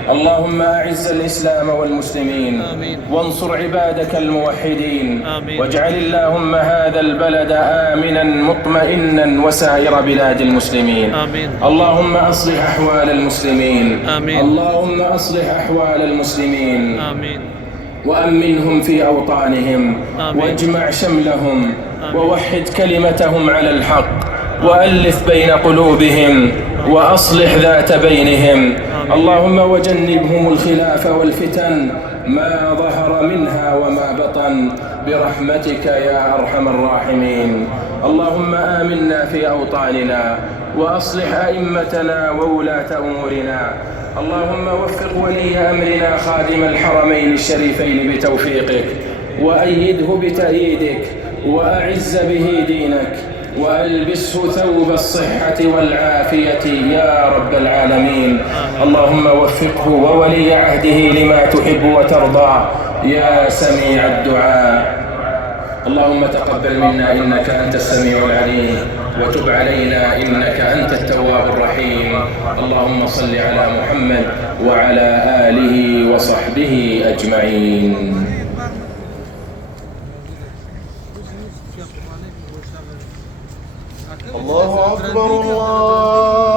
اللهم أعز الإسلام والمسلمين، وانصر عبادك الموحدين، واجعل اللهم هذا البلد آمنا مطمئنا وسائر بلاد المسلمين. اللهم أصلح أحوال المسلمين، اللهم أصلح أحوال المسلمين، وأمنهم في أوطانهم، واجمع شملهم، ووحد كلمتهم على الحق، وألف بين قلوبهم، وأصلح ذات بينهم. اللهم وجنبهم الخلاف والفتن ما ظهر منها وما بطن برحمتك يا أرحم الراحمين. اللهم آمنا في أوطاننا، وأصلح أئمتنا وولاة أمورنا. اللهم وفق ولي أمرنا خادم الحرمين الشريفين بتوفيقك، وأيده بتأييدك، وأعز به دينك، وألبسه ثوب الصحة والعافية يا رب العالمين. اللهم وفقه وولي عهده لما تحب وترضى يا سميع الدعاء. اللهم تقبل منا إنك أنت السميع العليم، وتب علينا إنك أنت التواب الرحيم. اللهم صل على محمد وعلى آله وصحبه أجمعين. الله أكبر الله